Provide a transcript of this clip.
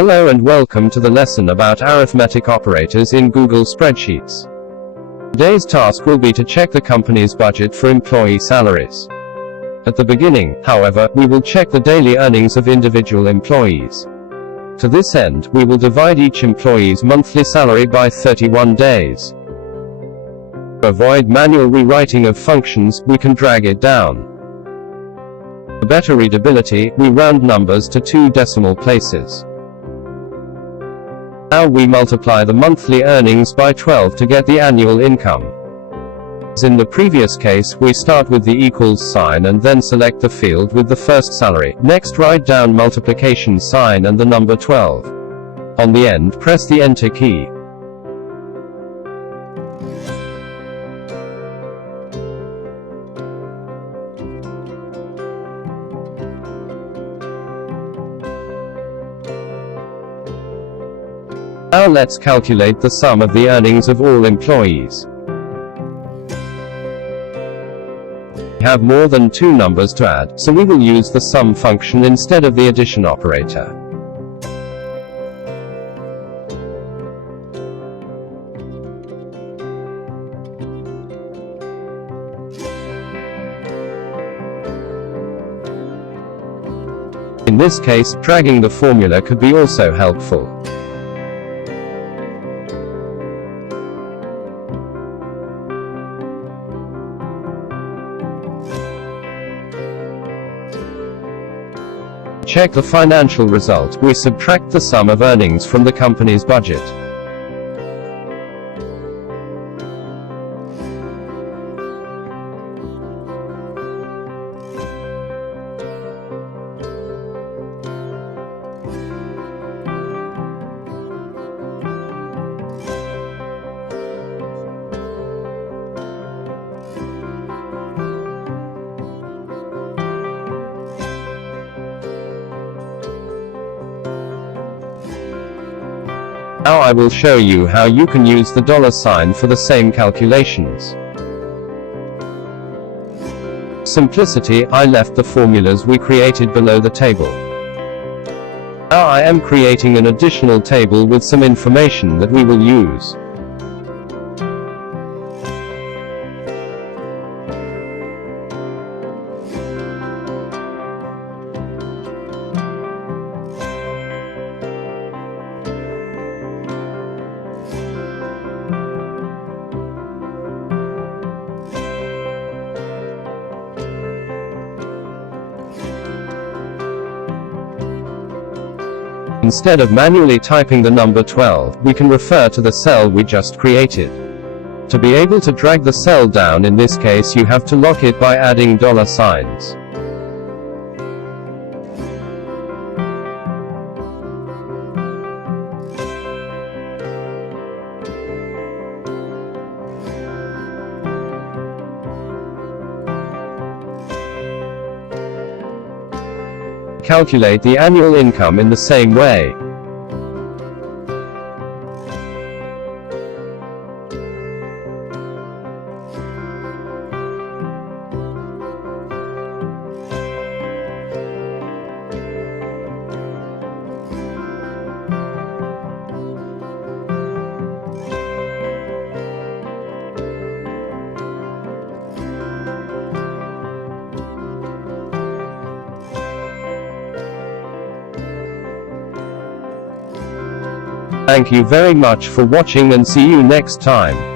Hello and welcome to the lesson about arithmetic operators in Google Spreadsheets. Today's task will be to check the company's budget for employee salaries. At the beginning, however, we will check the daily earnings of individual employees. To this end, we will divide each employee's monthly salary by 31 days. To avoid manual rewriting of functions, we can drag it down. For better readability, we round numbers to 2 decimal places. Now we multiply the monthly earnings by 12 to get the annual income. As in the previous case, we start with the equals sign and then select the field with the first salary. Next, write down multiplication sign and the number 12. On the end, press the Enter key. Now let's calculate the sum of the earnings of all employees. We have more than 2 numbers to add, so we will use the sum function instead of the addition operator. In this case, dragging the formula could be also helpful. Check the financial result. We subtract the sum of earnings from the company's budget. Now I will show you how you can use the dollar sign for the same calculations. Simplicity, I left the formulas we created below the table. Now I am creating an additional table with some information that we will use. Instead of manually typing the number 12, we can refer to the cell we just created. To be able to drag the cell down in this case, you have to lock it by adding dollar signs. Calculate the annual income in the same way. Thank you very much for watching and see you next time.